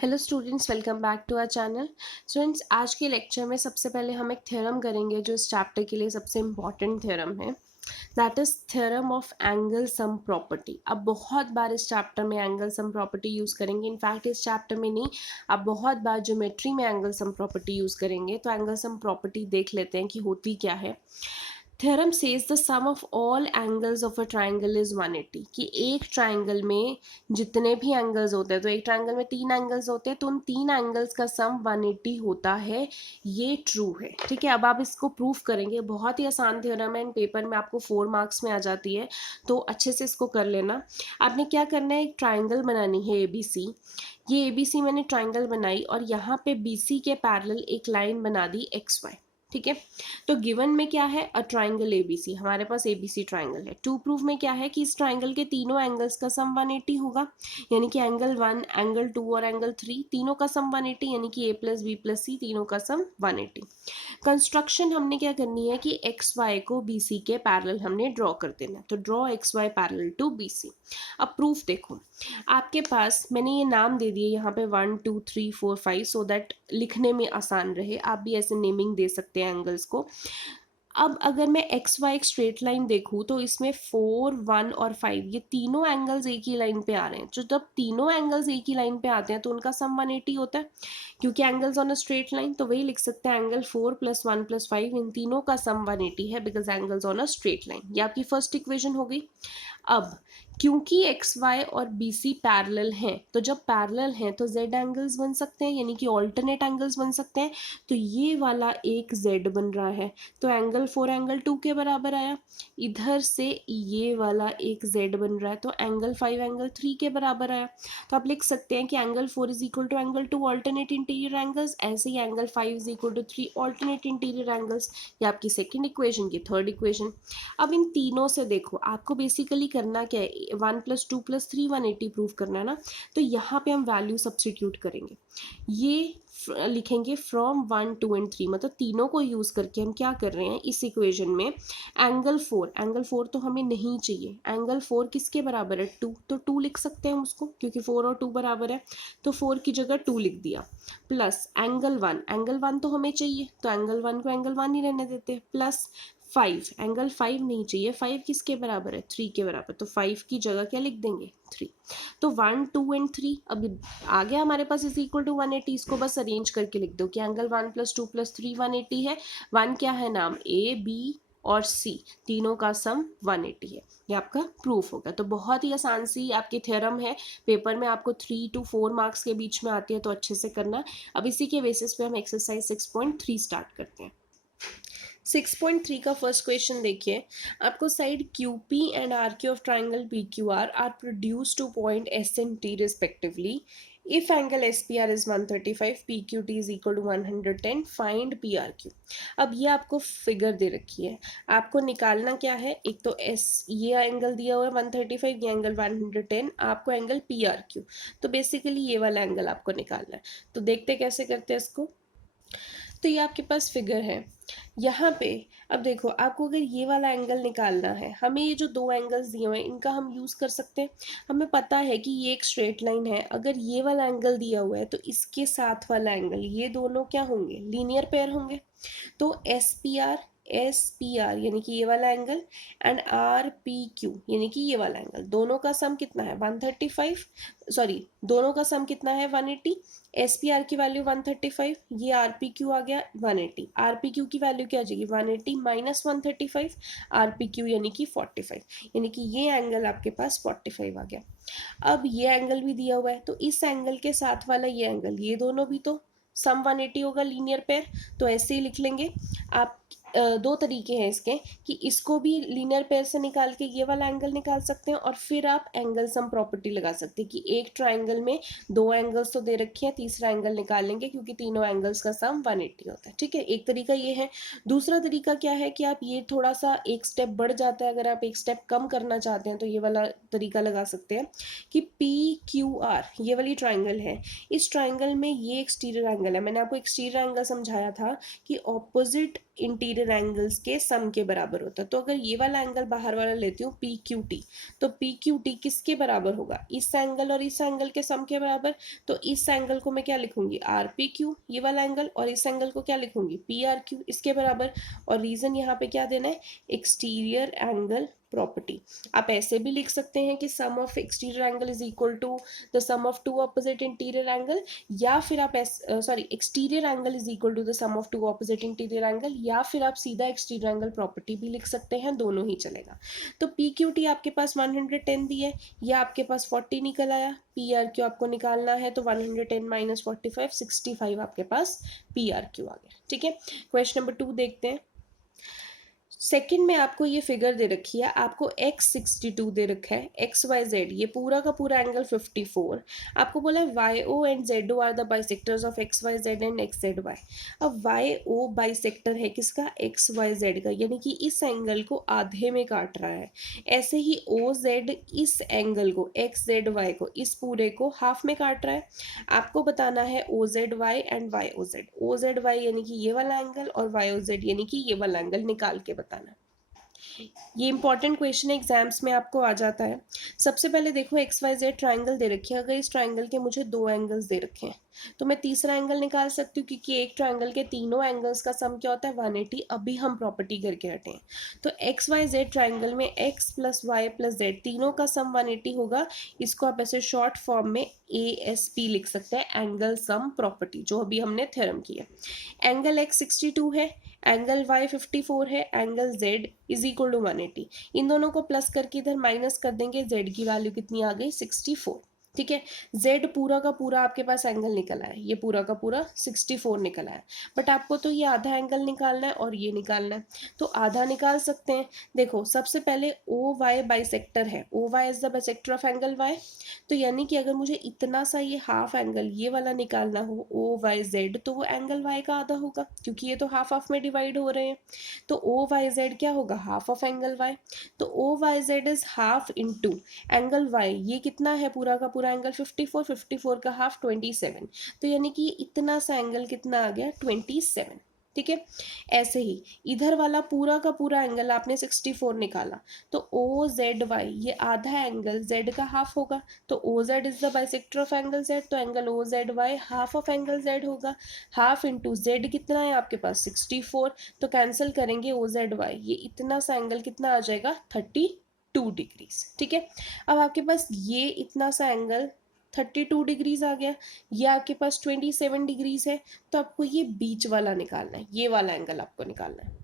Hello students, welcome back to our channel. Students, आज के lecture में सबसे पहले हम एक थ्योरम करेंगे जो इस चैप्टर के लिए सबसे इम्पॉर्टेंट थ्योरम है। That is theorem of angle sum property. अब बहुत बार इस चैप्टर में एंगल सम प्रॉपर्टी यूज़ करेंगे। इनफैक्ट इस चैप्टर में नहीं, आप बहुत बार ज्योमेट्री में एंगल सम प्रॉपर्टी यूज़ करेंगे। तो एंगल सम प्रॉपर्टी देख लेते हैं कि होती क्या है। Theorem says the sum of all angles of a triangle is 180। कि एक ट्राइंगल में जितने भी एंगल्स होते हैं, तो एक ट्राइंगल में 3 एंगल्स होते हैं, तो उन 3 एंगल्स का सम 180 होता है। ये ट्रू है। ठीक है, अब आप इसको प्रूफ करेंगे। बहुत ही आसान थ्योरम है, इन पेपर में आपको 4 मार्क्स में आ जाती है, तो अच्छे से इसको कर लेना। आपने क्या करना है, एक ट्राइंगल बनानी है ABC। ये ABC मैंने ट्राइंगल बनाई और यहाँ पे BC के पैरेलल एक लाइन बना दी XY। ठीक है, तो गिवन में क्या है, अ ट्राइंगल ABC। हमारे पास ABC ट्राइंगल है। टू प्रूफ में क्या है कि इस ट्राइंगल के तीनों एंगल्स का सम 180 होगा, यानी कि एंगल 1, एंगल 2 और एंगल 3 तीनों का सम 180, यानी कि A plus B plus C तीनों का सम 180। कंस्ट्रक्शन हमने क्या करनी है कि XY को BC के पैरेलल हमने ड्रॉ कर देना है। तो draw XY parallel to BC। अब प्रूफ देखो, आपके पास मैंने ये नाम दे दिए यहाँ पे 1 2 3 4 5, सो दैट लिखने में आसान रहे। आप भी ऐसे नेमिंग दे सकते हैं एंगल्स को। अब अगर मैं एक्स वाई एक स्ट्रेट लाइन देखूँ तो इसमें 4 1 और 5 ये तीनों एंगल्स एक ही लाइन पे आ रहे हैं। तो जब तीनों एंगल्स एक ही लाइन पे आते हैं तो उनका सम 180 होता है, क्योंकि angles on a straight line. तो वही लिख सकते हैं, एंगल 4 + 1 + 5 इन तीनों का सम 180 है, because angles on a straight line. ये आपकी फर्स्ट इक्वेशन हो गई। अब क्योंकि एक्स वाई और बी सी पैरेलल हैं, तो जब पैरेलल हैं तो जेड एंगल्स बन सकते हैं, यानी कि ऑल्टरनेट एंगल्स बन सकते हैं। तो ये वाला एक जेड बन रहा है, तो एंगल 4 एंगल 2 के बराबर आया। इधर से ये वाला एक जेड बन रहा है, तो एंगल 5 एंगल 3 के बराबर आया। तो आप लिख सकते हैं कि angle 4 is equal to angle 2 alternate interior angles, ऐसे ही angle 5 is equal to 3 alternate interior angles. ये आपकी सेकेंड इक्वेशन की थर्ड इक्वेशन। अब इन तीनों से देखो, आपको बेसिकली करना क्या है, 1 + 2 + 3 180 प्रूव करना है ना। तो यहाँ पे हम वैल्यू सब्स्टिट्यूट करेंगे। ये लिखेंगे फ्रॉम 1 2 एंड 3, मतलब तीनों को यूज़ करके हम क्या कर रहे हैं इस इक्वेशन में। एंगल 4 तो हमें नहीं चाहिए। एंगल 4 किसके बराबर है, 2, तो 2 लिख सकते हैं उसको, क्योंकि 4 और 2 बराबर है। तो 4 की जगह 2 लिख दिया। प्लस एंगल 1 तो हमें चाहिए, तो एंगल 1 को एंगल 1 ही रहने देते हैं। प्लस 5, एंगल 5 नहीं चाहिए। 5 किसके बराबर है, 3 के बराबर, तो 5 की जगह क्या लिख देंगे, 3। तो 1 2 एंड 3 अब आ गया हमारे पास, इज इक्वल टू 180। इसको बस अरेंज करके लिख दो कि एंगल 1 + 2 + 3 180 है। 1 क्या है नाम, A B और C, तीनों का सम 180 है। ये आपका प्रूफ होगा। तो बहुत ही आसान सी आपकी थ्योरम है। पेपर में आपको 3 to 4 मार्क्स के बीच में आती है, तो अच्छे से करना। अब इसी के बेसिस पे हम एक्सरसाइज 6.3 स्टार्ट करते हैं। 6.3 का फर्स्ट क्वेश्चन देखिए। आपको side QP and RQ of triangle PQR are produce to point S and T respectively. If angle SPR is 135, PQT is equal to 110, find PRQ। अब ये आपको फिगर दे रखी है, आपको निकालना क्या है। एक तो S, ये एंगल दिया हुआ है 135, ये एंगल 110, आपको एंगल PRQ। तो बेसिकली ये वाला एंगल आपको निकालना है। तो देखते कैसे करते हैं इसको। तो ये आपके पास फिगर है यहाँ पे। अब देखो, आपको अगर ये वाला एंगल निकालना है, हमें ये जो दो एंगल्स दिए हुए हैं इनका हम यूज़ कर सकते हैं। हमें पता है कि ये एक स्ट्रेट लाइन है, अगर ये वाला एंगल दिया हुआ है तो इसके साथ वाला एंगल, ये दोनों क्या होंगे, लीनियर पेयर होंगे। तो एस पी आर यानी कि ये वाला एंगल, एंड RPQ यानी कि ये वाला एंगल, दोनों का सम कितना है 135, सॉरी दोनों का सम कितना है 180। SPR की वैल्यू 135, ये RPQ आ गया 180। RPQ की वैल्यू क्या आ जाएगी 180 माइनस 135, RPQ यानी कि 45, यानी कि ये एंगल आपके पास 45 आ गया। अब ये एंगल भी दिया हुआ है, तो इस एंगल के साथ वाला ये एंगल, ये दोनों भी तो सम 180 होगा, लीनियर पेयर। तो ऐसे ही लिख लेंगे आप। दो तरीके हैं इसके, कि इसको भी लीनियर पेयर से निकाल के ये वाला एंगल निकाल सकते हैं, और फिर आप एंगल सम प्रॉपर्टी लगा सकते हैं कि एक ट्राइंगल में दो एंगल्स तो दे रखे हैं, तीसरा एंगल निकाल लेंगे क्योंकि तीनों एंगल्स का सम 180 होता है। ठीक है, एक तरीका ये है। दूसरा तरीका क्या है कि आप ये थोड़ा सा एक स्टेप बढ़ जाता है, अगर आप एक स्टेप कम करना चाहते हैं तो ये वाला तरीका लगा सकते हैं कि PQR ये वाली ट्राइंगल है, इस ट्राइंगल में ये एक्सटीरियर एंगल है। मैंने आपको एक्सटीरियर एंगल समझाया था कि ऑपोजिट इंटीरियर एंगल्स के सम के बराबर होता है। तो अगर ये वाला एंगल बाहर वाला लेती हूँ पी क्यू टी, तो पी क्यू टी किसके बराबर होगा, इस एंगल और इस एंगल के सम के बराबर। तो इस एंगल को मैं क्या लिखूंगी, आर पी क्यू ये वाला एंगल, और इस एंगल को क्या लिखूंगी, पी आर क्यू इसके बराबर। और रीजन यहाँ पे क्या देना है, एक्सटीरियर एंगल प्रॉपर्टी। आप ऐसे भी लिख सकते हैं कि sum of exterior angle is equal to the sum of two opposite interior angle, या फिर आप sorry exterior angle is equal to the sum of two opposite interior angle, या फिर आप सीधा एक्सटीरियर एंगल प्रॉपर्टी भी लिख सकते हैं, दोनों ही चलेगा। तो पी क्यू टी आपके पास 110 दी है, या आपके पास 40 निकल आया। पी आर क्यू आपको निकालना है, तो 110 माइनस 45 65 आपके पास पी आर क्यू आ गया। ठीक है, क्वेश्चन नंबर 2 देखते हैं। सेकंड में आपको ये फिगर दे रखी है, आपको x62 दे रखा है, एक्स वाई जेड ये पूरा का पूरा एंगल 54। आपको बोला है Y O and Z O are the bisectors of X Y Z and X Z Y. अब वाई ओ बाइसेक्टर है किसका, एक्स वाई जेड का, यानी कि इस एंगल को आधे में काट रहा है। ऐसे ही ओ जेड इस एंगल को, एक्स जेड वाई को, इस पूरे को हाफ में काट रहा है। आपको बताना है O Z Y and Y O Z. O Z Y यानी कि ये वाला एंगल, और वाई ओ जेड यानी कि ये वाला एंगल निकाल के बताना। ये इंपॉर्टेंट क्वेश्चन एग्जाम्स में आपको आ जाता है। सबसे पहले देखो एक्स वाई जेड ट्राइंगल दे रखी है, अगर इस ट्राइंगल के मुझे दो एंगल्स दे रखे हैं तो मैं तीसरा एंगल निकाल सकती हूँ, क्योंकि एक ट्राइंगल के तीनों एंगल्स का सम क्या होता है 180। अभी हम प्रॉपर्टी करके हटे हैं। तो एक्स वाई जेड ट्राइंगल में X plus Y plus Z तीनों का सम 180 होगा। इसको आप ऐसे शॉर्ट फॉर्म में ASP लिख सकते हैं, एंगल सम प्रॉपर्टी, जो अभी हमने थ्योरम किया। एंगल एक्स 62 है, एंगल वाई 54 है, angle Z is equal to 180। इन दोनों को प्लस करके इधर माइनस कर देंगे, जेड की वैल्यू कितनी आ गई 64। ठीक है, जेड पूरा का पूरा आपके पास एंगल निकला है, ये पूरा का पूरा 64 निकला है। बट आपको तो ये आधा एंगल निकालना है और ये निकालना है, तो आधा निकाल सकते हैं। देखो सबसे पहले ओ वाई बाइसेक्टर है, O Y is the bisector of angle Y. तो यानी कि अगर मुझे इतना सा ये हाफ एंगल ये वाला निकालना हो ओ वाई जेड, तो वो एंगल वाई का आधा होगा, क्योंकि ये तो हाफ हाफ में डिवाइड हो रहे हैं। तो ओ वाई जेड क्या होगा, हाफ ऑफ एंगल वाई। तो O Y Z is half into angle Y, ये कितना है पूरा का पूरा एंगल 54, 54 का हाफ 27। तो यानी कि इतना सा एंगल कितना आ गया 27। ठीक है, ऐसे ही इधर वाला पूरा का पूरा एंगल आपने 64 निकाला, तो ओ जेड वाई ये आधा एंगल जेड का हाफ होगा। तो O Z is the bisector of angle Z, तो angle O Z Y half of angle Z होगा। हाफ इंटू जेड कितना है आपके पास 64, तो कैंसिल करेंगे ओ जेड वाई, ये इतना सा एंगल कितना आ जाएगा 32 डिग्रीज। ठीक है, अब आपके पास ये इतना सा एंगल 32 डिग्रीज आ गया, ये आपके पास 27 डिग्रीज है। तो आपको ये बीच वाला निकालना है, ये वाला एंगल आपको निकालना है।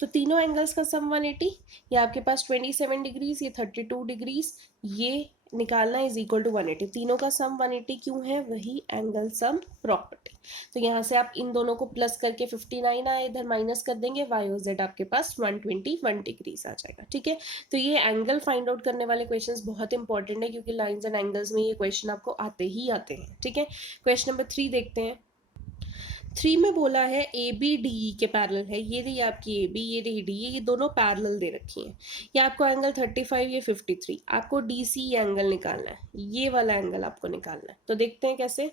तो तीनों एंगल्स का सम 180, ये आपके पास 27 डिग्रीज, ये 32 डिग्रीज, ये निकालना इज इक्वल टू 180। तीनों का सम 180 क्यों है, वही एंगल सम प्रॉपर्टी। तो यहाँ से आप इन दोनों को प्लस करके 59 आए, इधर माइनस कर देंगे, वाई और जेड आपके पास 121 डिग्रीज आ जाएगा। ठीक है, तो ये एंगल फाइंड आउट करने वाले क्वेश्चंस बहुत इंपॉर्टेंट है, क्योंकि लाइंस एंड एंगल्स में ये क्वेश्चन आपको आते ही आते हैं। ठीक है, क्वेश्चन नंबर 3 देखते हैं। 3 में बोला है ए बी डी ई के पैरेलल है, ये रही आपकी ए बी, ये रही डी, ये दोनों पैरेलल दे रखी हैं। ये आपको एंगल 35, ये 53, आपको डी सी एंगल निकालना है, ये वाला एंगल आपको निकालना है। तो देखते हैं कैसे।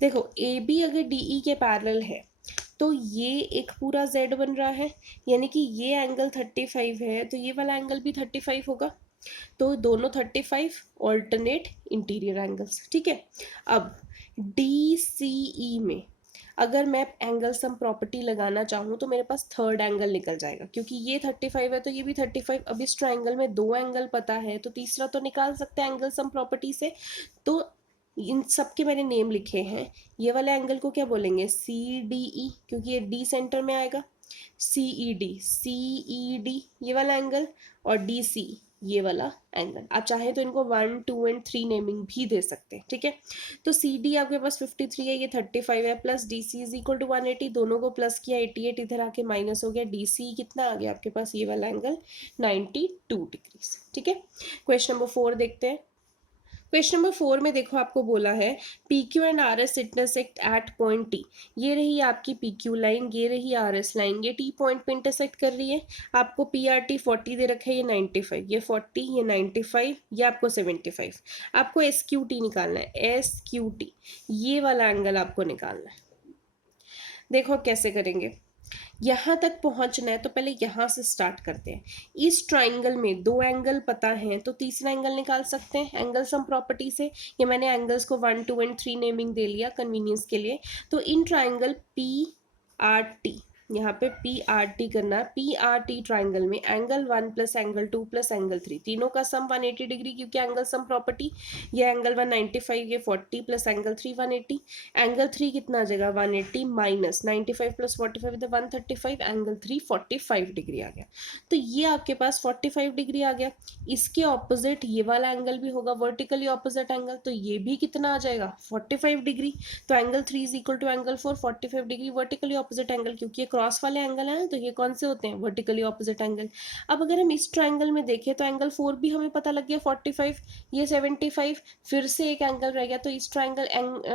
देखो ए बी अगर डी ई के पैरेलल है, तो ये एक पूरा जेड बन रहा है, यानी कि ये एंगल 35 है, तो ये वाला एंगल भी 35 होगा। तो दोनों 35 ऑल्टरनेट इंटीरियर एंगल्स। ठीक है, अब डी सी ई में अगर मैं एंगल सम प्रॉपर्टी लगाना चाहूँ तो मेरे पास थर्ड एंगल निकल जाएगा, क्योंकि ये 35 है तो ये भी 35। अब इस ट्राइंगल में दो एंगल पता है, तो तीसरा तो निकाल सकते हैं एंगल सम प्रॉपर्टी से। तो इन सब के मैंने नेम लिखे हैं। ये वाले एंगल को क्या बोलेंगे, सी डी ई, क्योंकि ये डी सेंटर में आएगा। सी ई डी ये वाला एंगल, और डी सी ये वाला एंगल। आप चाहे तो इनको 1, 2 एंड 3 नेमिंग भी दे सकते हैं। ठीक है, तो सी डी आपके पास 53 है, ये 35 है, plus D C is equal to 180, दोनों को प्लस किया 88, इधर आके माइनस हो गया, डी सी कितना आ गया आपके पास, ये वाला एंगल 92 डिग्रीज। ठीक है, क्वेश्चन नंबर 4 देखते हैं। क्वेश्चन नंबर 4 में देखो आपको बोला है P Q and R S intersect at point T. ये रही आपकी पी क्यू लाइन, ये रही आर एस लाइन, ये टी पॉइंट पे इंटरसेक्ट कर रही है। आपको पी आर टी 40 दे रखा है, ये 95, ये 40, ये 95, ये आपको 75। आपको एस क्यू टी निकालना है, एस क्यू टी ये वाला एंगल आपको निकालना है। देखो कैसे करेंगे, यहाँ तक पहुंचना है तो पहले यहाँ से स्टार्ट करते हैं। इस ट्राइंगल में दो एंगल पता है तो तीसरा एंगल निकाल सकते हैं एंगल सम प्रॉपर्टी से। ये मैंने एंगल्स को 1, 2 एंड 3 नेमिंग दे लिया कन्वीनियंस के लिए। तो in triangle P R T, यहाँ पे पी आर टी करना है। पी आर टी ट्राइंगल में angle 1 plus angle 2 plus angle 3 तीनों का सम 180 डिग्री, क्योंकि एंगल सम प्रॉपर्टी। ये एंगल 195, ये 40 प्लस एंगल 3 180। एंगल 3 कितना आ जाएगा 180 माइनस 95 प्लस 45 135, एंगल 3 45 डिग्री आ गया। तो ये आपके पास 45 डिग्री आ गया। इसके ऑपोजिट ये वाला एंगल भी होगा वर्टिकली ऑपोजिट एंगल, तो ये भी कितना आ जाएगा 45 डिग्री। तो angle 3 is equal to angle 4 45 degree vertically opposite angle, क्योंकि ये क्रॉस वाले एंगल है ना, तो ये कौन से होते हैं वर्टिकली ऑपोजिट एंगल। अब अगर हम इस ट्राइंगल में देखें तो एंगल 4 भी हमें पता लग गया 45, ये 75, फिर से एक एंगल रह गया। तो इस ट्राइंगल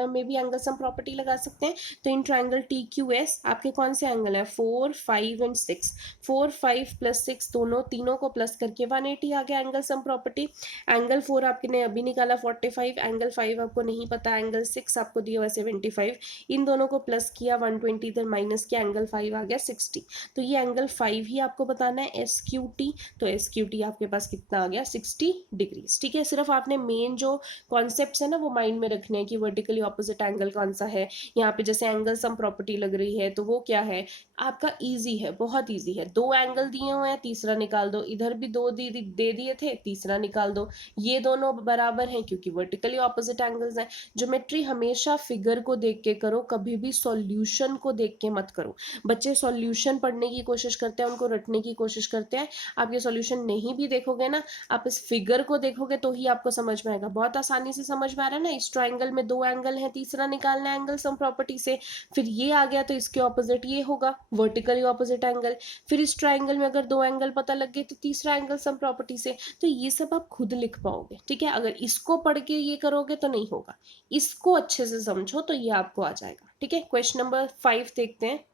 में भी एंगल सम प्रॉपर्टी लगा सकते हैं। तो in triangle T Q S आपके कौन से एंगल है 4 5 एंड 6, 4 5 प्लस 6 दोनों तीनों को प्लस करके 180 आ गया एंगल सम प्रॉपर्टी। एंगल 4 आपने अभी निकाला 45, एंगल 5 आपको नहीं पता, एंगल 6 आपको दिया हुआ 75, इन दोनों को प्लस किया 120 इधर माइनस किया, एंगल 5 आ गया 60। तो ये एंगल 5 ही आपको बताना है एस क्यू टी। तो एस क्यू टी आपके पास कितना आ गया 60 डिग्रीज। ठीक है, सिर्फ आपने मेन जो कॉन्सेप्ट्स है ना वो माइंड में रखने हैं कि वर्टिकली ऑपोजिट एंगल कौन सा है। यहाँ पे जैसे एंगल सम प्रॉपर्टी लग रही है तो वो क्या है आपका, इजी है, बहुत इजी है। दो एंगल दिए हुए हैं, तीसरा निकाल दो। इधर भी दो दे दिए थे, तीसरा निकाल दो। ये दोनों बराबर हैं क्योंकि वर्टिकली ऑपोजिट एंगल्स हैं। ज्योमेट्री हमेशा फिगर को देख के करो, कभी भी सॉल्यूशन को देख के मत करो। बच्चे सॉल्यूशन पढ़ने की कोशिश करते हैं, उनको रटने की कोशिश करते हैं। आप ये सॉल्यूशन नहीं भी देखोगे ना, आप इस फिगर को देखोगे तो ही आपको समझ में आएगा। बहुत आसानी से समझ में आ रहा है ना, इस ट्राइंगल में दो एंगल है, तीसरा निकालना है एंगल सम प्रॉपर्टी से। फिर ये आ गया तो इसके ऑपोजिट ये होगा वर्टिकली ऑपोजिट एंगल। फिर इस ट्राइंगल में अगर दो एंगल पता लग गए तो तीसरा एंगल सम प्रॉपर्टी से। तो ये सब आप खुद लिख पाओगे। ठीक है, अगर इसको पढ़ के ये करोगे तो नहीं होगा, इसको अच्छे से समझो तो ये आपको आ जाएगा। ठीक है, क्वेश्चन नंबर 5 देखते हैं।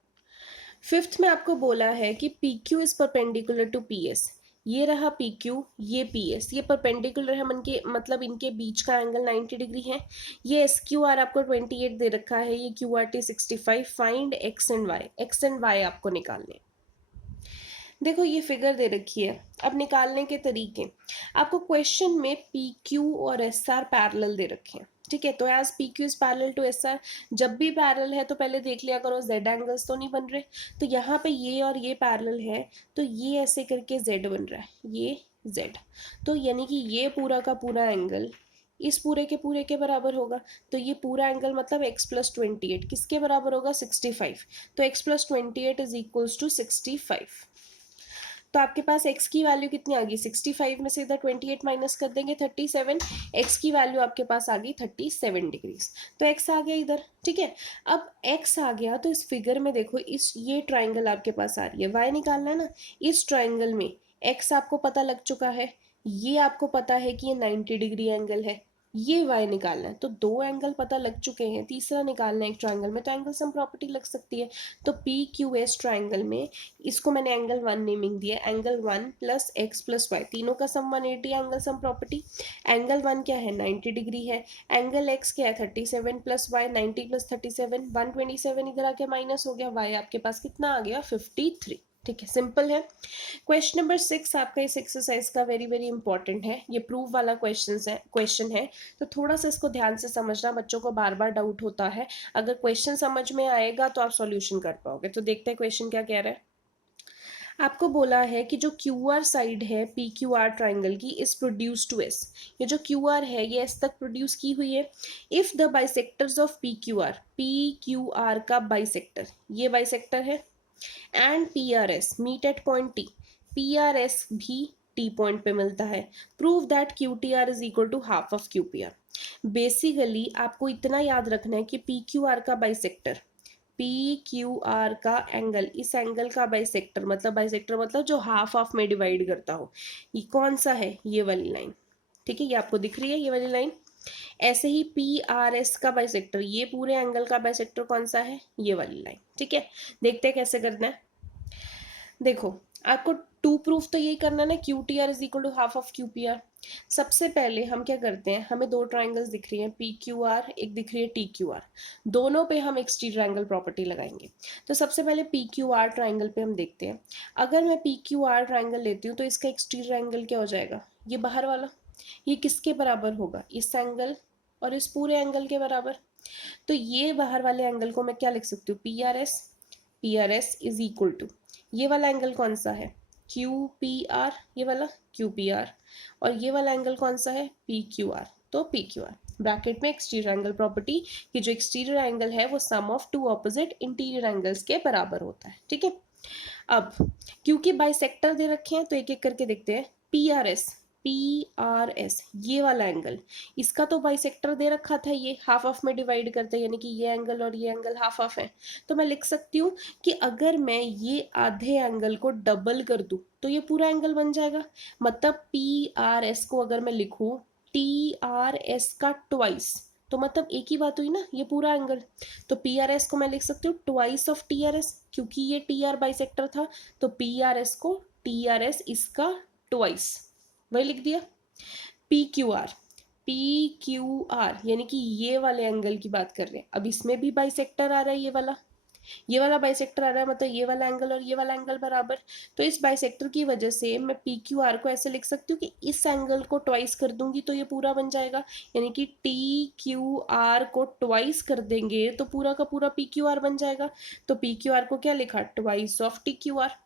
फिफ्थ में आपको बोला है कि P Q is perpendicular to P S. ये रहा पी क्यू, ये पी एस, ये परपेंडिकुलर है, मन के मतलब इनके बीच का एंगल 90 डिग्री है। ये एस क्यू आर आपको 28 दे रखा है, ये Q R T 65। Find X and Y, X and Y आपको निकालने। देखो ये फिगर दे रखी है, अब निकालने के तरीके। आपको क्वेश्चन में पी क्यू और एस आर पैरेलल दे रखे हैं। ठीक है, तो as P Q is parallel to S R, जब भी पैरेलल है तो पहले देख लिया करो जेड एंगल्स तो नहीं बन रहे। तो यहाँ पे ये और ये पैरेलल है, तो ये ऐसे करके जेड बन रहा है, ये जेड। तो यानी कि ये पूरा का पूरा एंगल इस पूरे के बराबर होगा। तो ये पूरा एंगल मतलब x प्लस 28 किसके बराबर होगा 65। तो x plus 28 is equals to 65। तो आपके पास x की वैल्यू कितनी आ गई 65 में से इधर 28 माइनस कर देंगे 37, x की वैल्यू आपके पास आ गई 37 डिग्रीज। तो x आ गया इधर। ठीक है, अब x आ गया तो इस फिगर में देखो, इस ये ट्राइंगल आपके पास आ रही है, y निकालना है ना। इस ट्राइंगल में x आपको पता लग चुका है, ये आपको पता है कि ये 90 डिग्री एंगल है, ये y निकालना है। तो दो एंगल पता लग चुके हैं, तीसरा निकालना है एक ट्राइंगल में, तो एंगल सम प्रॉपर्टी लग सकती है। तो पी क्यू एस ट्राइंगल में इसको मैंने एंगल 1 नेमिंग दिया, angle 1 plus X plus Y तीनों का sum 180 angle sum property. Angle 1 क्या है 90 डिग्री है, एंगल एक्स क्या है 37 प्लस वाई 90 प्लस 37 127 इधर आके माइनस हो गया, वाई आपके पास कितना आ गया 53। ठीक है, सिंपल है। क्वेश्चन नंबर 6 आपका इस एक्सरसाइज का वेरी वेरी इंपॉर्टेंट है, ये प्रूफ वाला क्वेश्चन है। तो थोड़ा सा इसको ध्यान से समझना, बच्चों को बार बार डाउट होता है, अगर क्वेश्चन समझ में आएगा तो आप सॉल्यूशन कर पाओगे। तो देखते हैं क्वेश्चन क्या कह रहा है। आपको बोला है कि जो क्यू आर साइड है पी क्यू आर ट्राइंगल की इज प्रोड्यूस टू एस। ये जो क्यू आर है ये एस तक प्रोड्यूस की हुई है। If the bisectors of P Q R का बाइसेक्टर, ये बाइसेक्टर है, and P R S meet at point T, P R S भी टी पॉइंट पे मिलता है, prove that Q T R is equal to half of Q P R. Basically आपको इतना याद रखना है कि पी क्यू आर का बाइसेक्टर, पी क्यू आर का एंगल, इस एंगल का बाइसेक्टर मतलब जो हाफ ऑफ में डिवाइड करता हो, ये कौन सा है ये वाली लाइन। ठीक है, ये आपको दिख रही है ये वाली लाइन। ऐसे ही पी आर एस का बाइसेक्टर, ये पूरे एंगल का बाइसेक्टर कौन सा है ये वाली लाइन। ठीक है, देखते हैं कैसे करना है। देखो आपको टू प्रूफ तो यही करना है ना, Q T R is equal to half of Q P R. सबसे पहले हम क्या करते हैं, हमें दो ट्राइंगल्स दिख रही हैं, पी क्यू आर, एक दिख रही है टी क्यू आर। दोनों पे हम एक्सटीरियर एंगल प्रॉपर्टी लगाएंगे। तो सबसे पहले पी क्यू आर ट्राइंगल पे हम देखते हैं। अगर मैं पी क्यू आर ट्राइंगल लेती हूँ तो इसका एक्सटीरियर एंगल क्या हो जाएगा, ये बाहर वाला, ये किसके बराबर होगा, इस एंगल और इस पूरे एंगल के बराबर। तो ये बाहर वाले एंगल को मैं क्या लिख सकती हूँ, P R S is equal to, ये वाला एंगल कौन सा है, क्यू पी आर, ये वाला क्यू पी आर, और ये वाला एंगल कौन सा है, पी क्यू आर, तो पी क्यू आर। ब्रैकेट में एक्सटीरियर एंगल प्रॉपर्टी कि जो एक्सटीरियर एंगल है वो sum of two opposite interior angles के बराबर होता है, ठीक है। अब क्योंकि बाइसेक्टर दे रखे हैं तो एक एक करके देखते हैं। पी आर एस ये वाला एंगल, इसका तो बाइसेक्टर दे रखा था, ये हाफ ऑफ में डिवाइड करते हैं, यानी कि ये एंगल और ये एंगल हाफ ऑफ है। तो मैं लिख सकती हूँ कि अगर मैं ये आधे एंगल को डबल कर दूं तो ये पूरा एंगल बन जाएगा। मतलब पी आर एस को अगर मैं लिखूं टी आर एस का ट्वाइस, तो मतलब एक ही बात हुई ना, ये पूरा एंगल। तो पी आर एस को मैं लिख सकती हूँ twice of T R S, क्योंकि ये टी आर बाइसेक्टर था, तो पी आर एस को टी आर एस इसका ट्वाइस, वही लिख दिया। P Q are, P Q are यानी कि ये वाले एंगल की बात कर रहे हैं। अब इसमें भी बाइसेक्टर आ रहा है, ये वाला बाइसेक्टर आ रहा है, मतलब ये वाला एंगल और ये वाला एंगल बराबर। तो इस बाइसेक्टर की वजह से मैं पी क्यू आर को ऐसे लिख सकती हूँ कि इस एंगल को ट्वाइस कर दूंगी तो ये पूरा बन जाएगा, यानी कि टी क्यू आर को ट्वाइस कर देंगे तो पूरा का पूरा पी क्यू आर बन जाएगा। तो पी क्यू आर को क्या लिखा, twice of T Q are,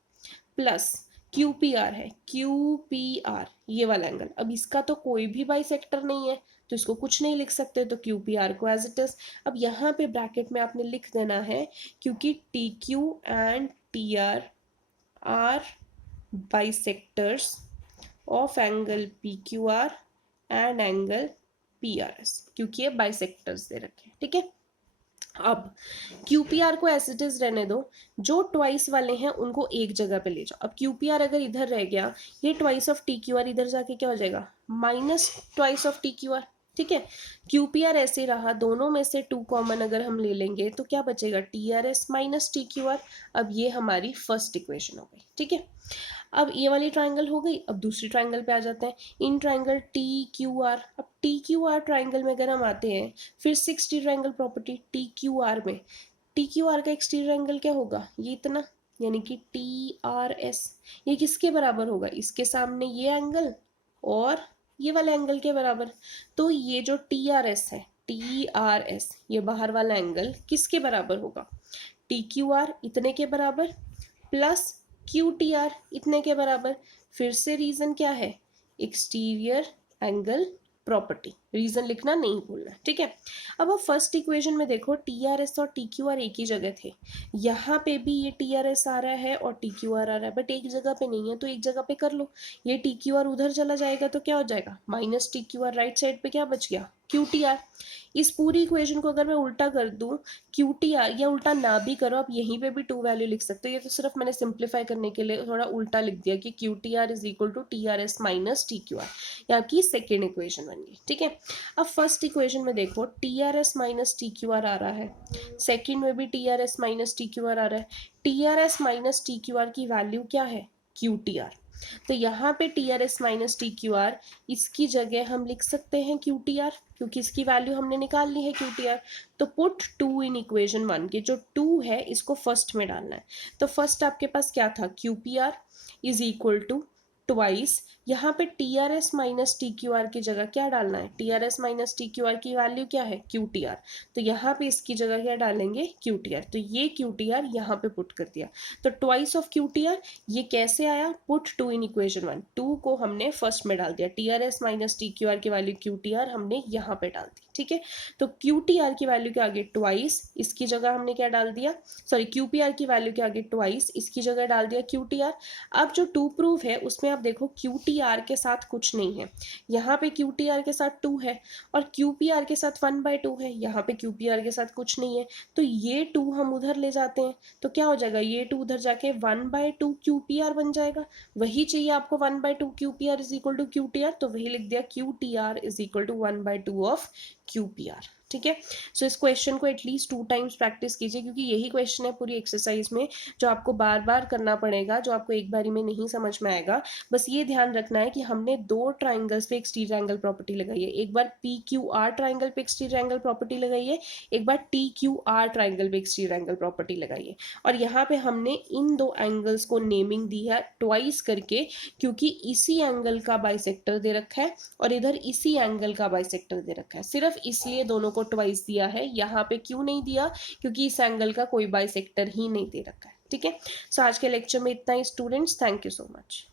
plus Q P are है, क्यू पी आर ये वाला एंगल। अब इसका तो कोई भी बाइसेक्टर नहीं है तो इसको कुछ नहीं लिख सकते, तो क्यू पी आर को एज इट इज। अब यहाँ पे ब्रैकेट में आपने लिख देना है, क्योंकि T Q and T R are bisectors of angle P Q R and angle P R S, क्योंकि ये बाइसेक्टर्स दे रखे हैं, ठीक है। अब QPR को एज इट इज रहने दो, जो ट्वाइस वाले हैं उनको एक जगह पे ले जाओ। अब QPR अगर इधर रह गया, ये ट्वाइस ऑफ TQR इधर जाके क्या हो जाएगा, माइनस ट्वाइस ऑफ TQR, ठीक है। QPR ऐसे रहा, दोनों में से टू कॉमन अगर हम ले लेंगे तो क्या बचेगा, TRS माइनस TQR। अब ये हमारी फर्स्ट इक्वेशन हो गई, ठीक है। अब ये वाली ट्राइंगल हो गई, अब दूसरी ट्राइंगल पे आ जाते हैं, in triangle T Q are. अब टी क्यू आर ट्राइंगल में अगर हम आते हैं, फिर से exterior angle property, T Q are में टी क्यू आर का एक्सटीरियर एंगल क्या होगा, ये इतना, यानी कि टी आर एस, ये किसके बराबर होगा, इसके सामने ये एंगल और ये वाला एंगल के बराबर। तो ये जो टी आर एस है, टी आर एस ये बाहर वाला एंगल किसके बराबर होगा, टी क्यू आर इतने के बराबर, प्लस क्यू टी आर इतने के बराबर। फिर से रीजन क्या है, एक्सटीरियर एंगल प्रॉपर्टी, रीजन लिखना नहीं भूलना, ठीक है। अब फर्स्ट इक्वेशन में देखो, टी आर एस और टी क्यू आर एक ही जगह थे, यहाँ पे भी ये टी आर एस आ रहा है और टी क्यू आर आ रहा है, बट एक जगह पे नहीं है, तो एक जगह पे कर लो। ये टी क्यू आर उधर चला जाएगा तो क्या हो जाएगा, minus T Q are, right side पे क्या बच गया, क्यू टी आर। इस पूरी इक्वेशन को अगर मैं उल्टा कर दूं, क्यू टी आर, या उल्टा ना भी करो, आप यहीं पे भी टू वैल्यू लिख सकते हो, ये तो सिर्फ मैंने सिंप्लीफाई करने के लिए थोड़ा उल्टा लिख दिया कि Q T R is equal to T R S minus T Q R, ये आपकी सेकेंड इक्वेशन बन गई, ठीक है। अब फर्स्ट इक्वेशन में देखो, T R S minus T Q R आ रहा है, सेकेंड में भी T R S minus T Q R आ रहा है। T R S minus T Q R की वैल्यू क्या है, क्यू टी आर। तो यहाँ पे T R S minus T Q R, इसकी जगह हम लिख सकते हैं क्यू टी आर, क्योंकि इसकी वैल्यू हमने निकाल ली है क्यू टी आर। तो put two in equation one के, जो टू है इसको फर्स्ट में डालना है। तो फर्स्ट आपके पास क्या था, Q P R is equal to twice, यहाँ पे T R S minus T Q R की जगह क्या डालना है, T R S minus T Q R की वैल्यू क्या है, क्यू टी आर। तो यहाँ पे इसकी जगह क्या डालेंगे, क्यू टी आर। तो ये क्यू टी आर यहाँ पे पुट कर दिया, तो twice of Q T R ये कैसे आया, put two in equation one, two को हमने फर्स्ट में डाल दिया, T R S minus T Q R की वैल्यू क्यू टी आर हमने यहाँ पे डाल दी, ठीक है। तो क्यू टी आर की वैल्यू के आगे ट्वाइस, इसकी जगह हमने क्या डाल दिया, सॉरी क्यू पी आर की वैल्यू के आगे ट्वाइस, इसकी जगह डाल दिया क्यू टी आर। अब जो टू प्रूफ है उसमें आप देखो क्यू टी आर के साथ कुछ नहीं है, यहाँ पे क्यू टी आर के साथ टू है, और क्यू पी आर के साथ 1/2 है, यहाँ पे क्यू पी आर के साथ कुछ नहीं है। तो ये टू हम उधर ले जाते हैं तो क्या हो जाएगा, ये टू उधर जाके 1/2 क्यू पी आर बन जाएगा। वही चाहिए आपको 1/2 Q P R is equal to Q T R, तो वही लिख दिया Q T R is equal to 1/2 of Q P R. ठीक है। सो इस क्वेश्चन को एटलीस्ट 2 टाइम्स प्रैक्टिस कीजिए, क्योंकि यही क्वेश्चन है पूरी एक्सरसाइज में जो आपको बार बार करना पड़ेगा, जो आपको एक बारी में नहीं समझ में आएगा। बस ये ध्यान रखना है कि हमने 2 ट्राइंगल्स पे एक्सटीरियर ट्राइंगल प्रॉपर्टी लगाई है। एक बार पी क्यू आर ट्राइंगल पे एक्सटीरियर ट्राइंगल प्रॉपर्टी लगाई है, एक बार टी क्यू आर ट्राइंगल पे एक्सटीरियर ट्राइंगल प्रॉपर्टी लगाई है। और यहाँ पे हमने इन 2 एंगल्स को नेमिंग दी है ट्वाइस करके, क्योंकि इसी एंगल का बाइसेक्टर दे रखा है और इधर इसी एंगल का बाइसेक्टर दे रखा है। सिर्फ इसलिए दोनों को ट्वाइस दिया है। यहाँ पे क्यों नहीं दिया? क्योंकि इस एंगल का कोई बाइसेक्टर ही नहीं दे रखा है। ठीक है। सो आज के लेक्चर में इतना ही students. Thank you so much.